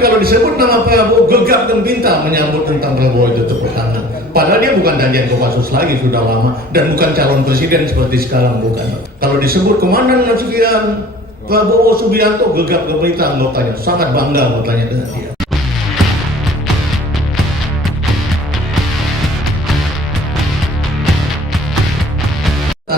kalau disebut nama Prabowo, gegap gempita menyambut tentang Prabowo itu tepuk tangan. Padahal dia bukan Danjen Kopassus lagi, sudah lama, dan bukan calon presiden seperti sekarang, bukan. Kalau disebut komandan sekian Prabowo Subianto, gegap gempita anggotanya, sangat bangga anggotanya dengan dia.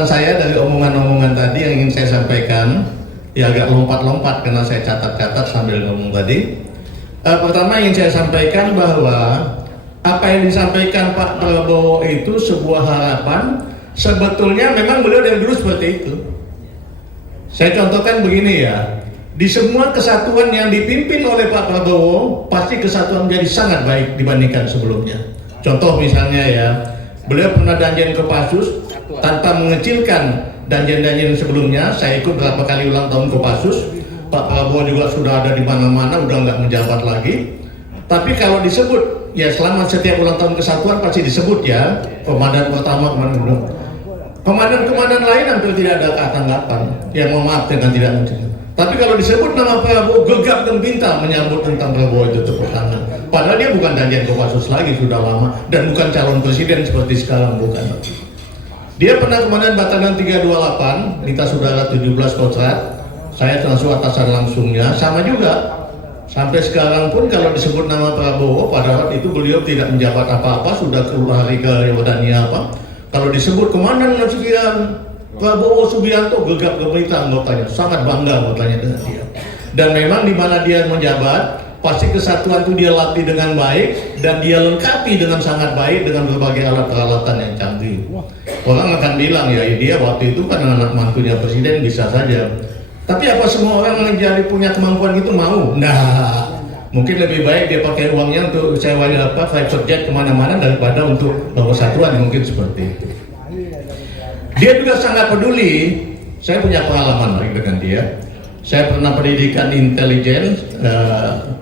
Saya dari omongan-omongan tadi yang ingin saya sampaikan, ya agak lompat-lompat karena saya catat-catat sambil ngomong tadi. Pertama ingin saya sampaikan bahwa apa yang disampaikan Pak Prabowo itu sebuah harapan, sebetulnya memang beliau dari dulu seperti itu. Saya contohkan begini ya, di semua kesatuan yang dipimpin oleh Pak Prabowo, pasti kesatuan menjadi sangat baik dibandingkan sebelumnya. Contoh misalnya ya, beliau pernah Danjen Kopassus, tanpa mengecilkan danjen-danjen sebelumnya. Saya ikut berapa kali ulang tahun Kopassus, Pak Prabowo juga sudah ada di mana-mana, udah nggak menjabat lagi. Tapi kalau disebut, ya selama setiap ulang tahun kesatuan pasti disebut ya, komandan pertama, komandan kedua. Komandan-komandan lain hampir tidak ada tanggapan, ya mohon maaf dengan tidak mungkin. Tapi kalau disebut nama Prabowo, gegap gempita menyambut tentang Prabowo itu tepuk tangan. Padahal dia bukan Danjen Kopassus lagi, sudah lama, dan bukan calon presiden seperti sekarang, bukan. Dia pernah komandan Batalion 328, Nita Saudara 17 Kostrad. Saya transfer atasan langsungnya, sama juga. Sampai sekarang pun kalau disebut nama Prabowo, pada waktu itu beliau tidak menjabat apa-apa, sudah keluar hari ke Yordania apa. Kalau disebut komandan sekian Prabowo Subianto, gegap gempita anggotanya, sangat bangga anggotanya dengan dia. Dan memang di mana dia menjabat, pasti kesatuan itu dia latih dengan baik dan dia lengkapi dengan sangat baik dengan berbagai alat peralatan yang canggih. Orang akan bilang ya dia waktu itu kan anak mantunya presiden, bisa saja. Tapi apa semua orang menjadi punya kemampuan itu mau? Nah, mungkin lebih baik dia pakai uangnya untuk sewa private jet kemana-mana daripada untuk nomor satuan, mungkin seperti itu. Dia juga sangat peduli. Saya punya pengalaman dengan dia. Saya pernah pendidikan intelijen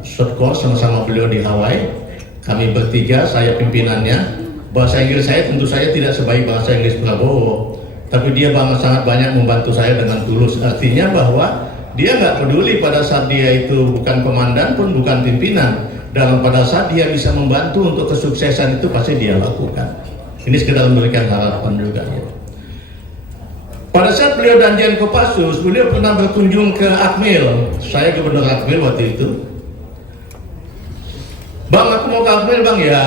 short course sama-sama beliau di Hawaii. Kami bertiga, saya pimpinannya. Bahasa Inggris saya tentu saja tidak sebaik bahasa Inggris Prabowo, tapi dia sangat banyak membantu saya dengan tulus. Artinya bahwa dia nggak peduli pada saat dia itu bukan komandan pun bukan pimpinan. Dalam pada saat dia bisa membantu untuk kesuksesan itu pasti dia lakukan. Ini sekedar memberikan harapan juga ya. Pada saat beliau Danjen Kopassus, beliau pernah berkunjung ke Akmil. Saya gubernur Akmil waktu itu. Bang, aku mau ke Akmil bang, ya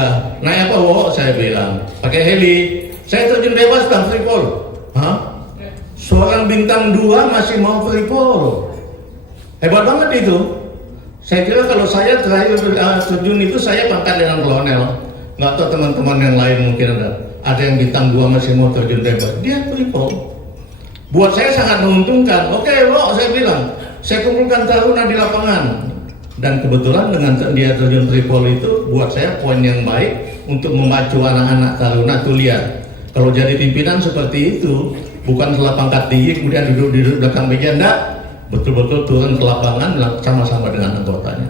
naik apa wo? Saya bilang, pakai heli. Saya terjun bebas bang, free fall. Hah? Seorang bintang 2 masih mau free fall. Hebat banget itu. Saya kira kalau saya terakhir terjun itu saya pangkat dengan kolonel. Nggak tahu teman-teman yang lain mungkin ada yang bintang 2 masih mau terjun bebas. Dia free fall. Buat saya sangat menguntungkan. Oke, wo, saya bilang, saya kumpulkan taruna di lapangan. Dan kebetulan dengan dia terjun tripol itu buat saya poin yang baik untuk memacu anak-anak taruna tuh lihat. Kalau jadi pimpinan seperti itu, bukan setelah pangkat tinggi kemudian duduk di belakang meja, enggak, betul-betul turun ke lapangan sama-sama dengan anggotanya.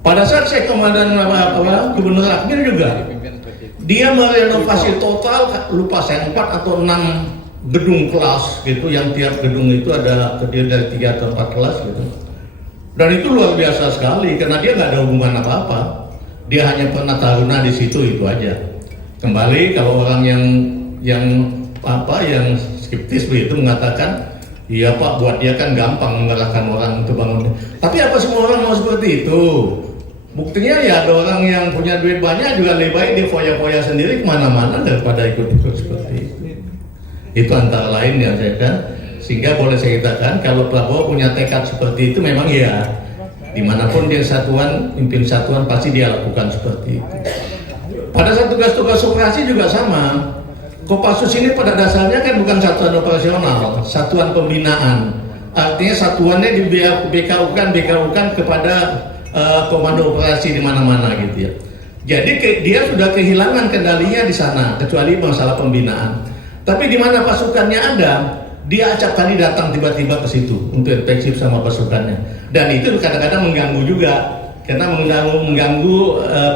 Pada saat saya komandan gubernur Akmil juga, dia merenovasi total, lupa saya 4 atau 6 gedung kelas gitu, yang tiap gedung itu ada terdiri dari 3 atau 4 kelas gitu. Dan itu luar biasa sekali karena dia nggak ada hubungan apa-apa. Dia hanya pernah taruna di situ, itu aja. Kembali kalau orang yang skeptis begitu mengatakan, iya Pak, buat dia kan gampang mengerahkan orang untuk bangun. Tapi apa semua orang mau seperti itu? Buktinya ya ada orang yang punya duit banyak juga lebih baik dia foya-foya sendiri kemana-mana daripada ikut-ikut seperti itu. Itu antara lain yang saya kan. Sehingga boleh saya katakan kalau Prabowo punya tekad seperti itu memang ya dimanapun dia satuan, pimpin satuan pasti dia lakukan seperti itu. Pada saat tugas-tugas operasi juga sama. Kopassus ini pada dasarnya kan bukan satuan operasional, satuan pembinaan. Artinya satuannya di BKU-kan kepada komando operasi di mana-mana gitu ya. Jadi dia sudah kehilangan kendalinya di sana kecuali masalah pembinaan. Tapi di mana pasukannya ada, dia acap kali datang tiba-tiba ke situ untuk inspeksi sama pasukannya, dan itu kadang-kadang mengganggu juga karena mengganggu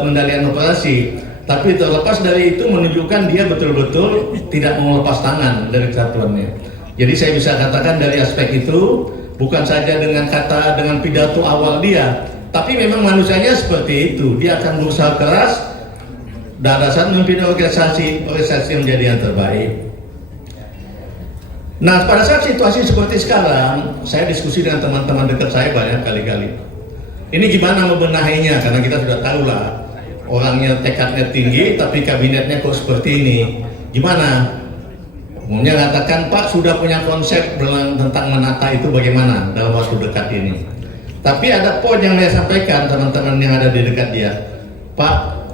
pengendalian operasi. Tapi terlepas dari itu menunjukkan dia betul-betul tidak mau lepas tangan dari kesatuannya. Jadi saya bisa katakan dari aspek itu bukan saja dengan pidato awal dia, Tapi memang manusianya seperti itu, dia akan berusaha keras dan dasar memimpin organisasi yang menjadi yang terbaik. Nah, pada saat situasi seperti sekarang, saya diskusi dengan teman-teman dekat saya banyak kali-kali. Ini gimana membenahinya, karena kita sudah tahu lah, orangnya tekadnya tinggi, tapi kabinetnya kok seperti ini. Gimana? Umumnya mengatakan, Pak sudah punya konsep tentang menata itu bagaimana dalam waktu dekat ini. Tapi ada poin yang saya sampaikan teman-teman yang ada di dekat dia. Pak,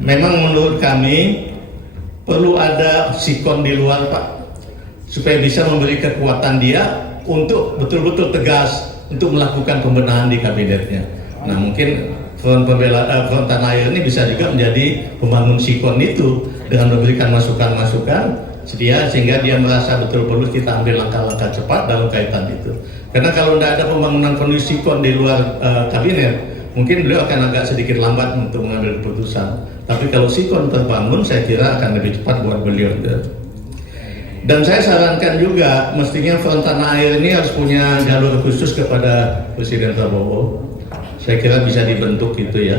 memang menurut kami perlu ada sikon di luar, Pak, supaya bisa memberi kekuatan dia untuk betul-betul tegas untuk melakukan pembenahan di kabinetnya. Nah, mungkin front tanah air ini bisa juga menjadi pembangun sikon itu dengan memberikan masukan-masukan sedia sehingga dia merasa betul perlu kita ambil langkah-langkah cepat dalam kaitan itu. Karena kalau tidak ada pembangunan kondisi sikon di luar kabinet, mungkin beliau akan agak sedikit lambat untuk mengambil keputusan. Tapi kalau sikon terbangun, saya kira akan lebih cepat buat beliau. Dan saya sarankan juga, mestinya front tanah air ini harus punya jalur khusus kepada Presiden Prabowo. Saya kira bisa dibentuk gitu ya.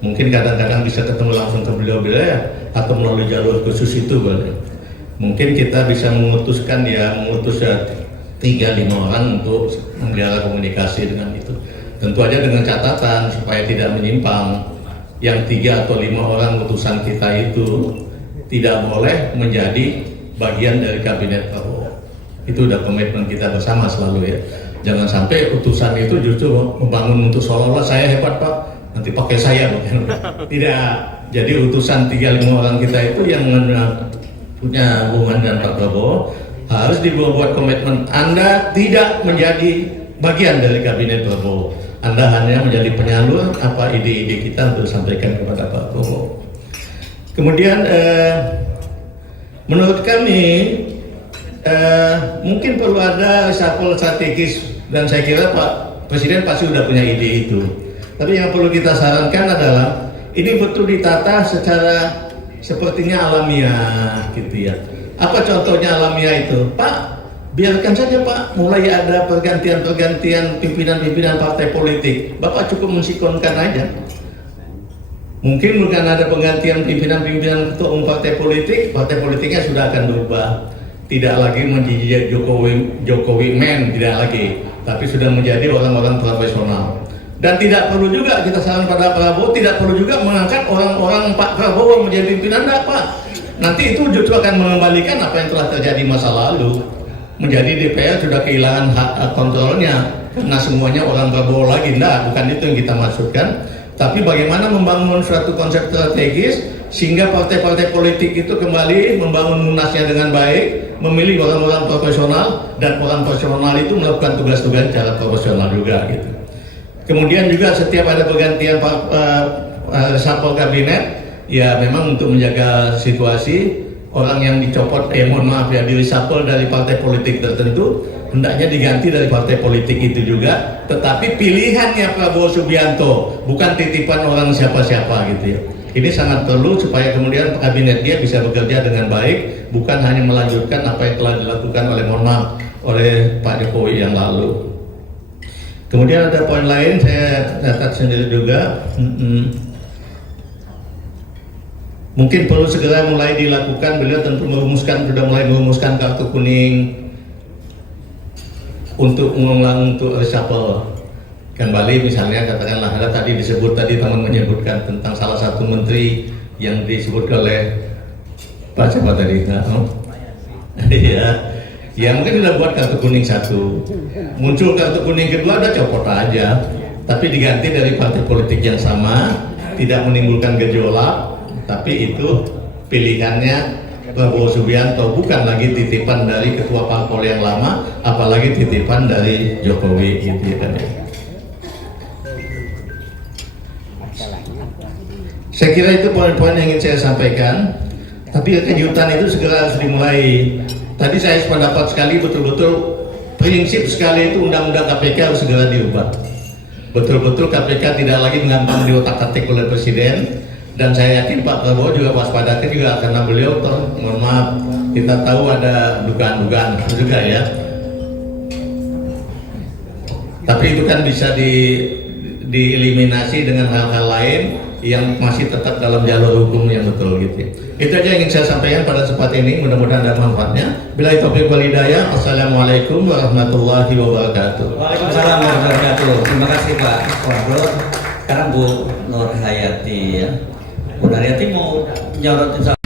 Mungkin kadang-kadang bisa ketemu langsung ke beliau-beliau ya, atau melalui jalur khusus itu boleh. Mungkin kita bisa mengutus 3-5 orang untuk menjaga komunikasi dengan itu. Tentu aja dengan catatan supaya tidak menyimpang. Yang 3 atau 5 orang utusan kita itu tidak boleh menjadi bagian dari kabinet Prabowo. Itu udah komitmen kita bersama selalu ya. Jangan sampai utusan itu justru membangun untuk seolah-olah saya hebat Pak, nanti pakai saya bukan. Tidak. Jadi utusan 3-5 orang kita itu yang punya hubungan dengan Pak Prabowo harus dibuat komitmen Anda tidak menjadi bagian dari kabinet Prabowo. Anda hanya menjadi penyalur apa ide-ide kita untuk disampaikan kepada Pak Prabowo. Kemudian menurut kami mungkin perlu ada reshuffle strategis dan saya kira Pak Presiden pasti sudah punya ide itu. Tapi yang perlu kita sarankan adalah ini betul ditata secara sepertinya alamiah gitu ya. Apa contohnya alamiah itu? Pak, biarkan saja Pak mulai ada pergantian pimpinan-pimpinan partai politik. Bapak cukup mensikonkan aja. Mungkin bukan ada penggantian pimpinan ketua umum partai politiknya sudah akan berubah. Tidak lagi menjadi Jokowi men, tidak lagi, tapi sudah menjadi orang-orang profesional. Dan tidak perlu juga kita saran pada Prabowo, tidak perlu juga mengangkat orang-orang Pak Prabowo menjadi pimpinan, enggak Pak. Nanti itu justru akan mengembalikan apa yang telah terjadi masa lalu. Menjadi DPR sudah kehilangan hak kontrolnya karena semuanya orang Prabowo lagi, enggak, bukan itu yang kita maksudkan. Tapi bagaimana membangun suatu konsep strategis sehingga partai-partai politik itu kembali membangun munasnya dengan baik, memilih orang-orang profesional dan orang profesional itu melakukan tugas-tugas secara profesional juga gitu. Kemudian juga setiap ada pergantian reshuffle kabinet, ya memang untuk menjaga situasi orang yang dicopot, mohon maaf ya, di reshuffle dari partai politik tertentu, hendaknya diganti dari partai politik itu juga, tetapi pilihannya Prabowo Subianto, bukan titipan orang siapa-siapa gitu ya. Ini sangat perlu supaya kemudian kabinet dia bisa bekerja dengan baik, bukan hanya melanjutkan apa yang telah dilakukan oleh, mohon maaf, oleh Pak Jokowi yang lalu. Kemudian ada poin lain saya catat sendiri juga. Mungkin perlu segera mulai dilakukan, beliau tentu sudah mulai merumuskan kartu kuning untuk mengulang untuk reshuffle kembali. Misalnya katakanlah ada tadi disebut, tadi teman menyebutkan tentang salah satu menteri yang disebut oleh Pak siapa tadi? Iya. Ya mungkin sudah buat kartu kuning satu, muncul kartu kuning kedua udah copot aja, tapi diganti dari partai politik yang sama, tidak menimbulkan gejolak, tapi itu pilihannya Prabowo Subianto, bukan lagi titipan dari ketua parpol yang lama, apalagi titipan dari Jokowi gitu ya kan. Saya kira itu poin-poin yang ingin saya sampaikan, tapi kejutan itu segera harus dimulai. Tadi saya sependapat sekali, betul-betul prinsip sekali itu undang-undang KPK harus segera diubah. Betul-betul KPK tidak lagi menggampang diotak-atik oleh Presiden, dan saya yakin Pak Prabowo juga waspadakan juga karena beliau mohon maaf, kita tahu ada dugaan-dugaan juga ya. Tapi itu kan bisa dieliminasi dengan hal-hal lain yang masih tetap dalam jalur hukum yang betul gitu. Itu aja yang ingin saya sampaikan pada kesempatan ini, mudah-mudahan ada manfaatnya. Bila taufiq wal hidayah, assalamualaikum warahmatullahi wabarakatuh. Waalaikumsalam warahmatullahi wabarakatuh. Terima kasih Pak Wabro. Sekarang Bu Nur Hayati ya. Bu Nur Hayati mau nyorotin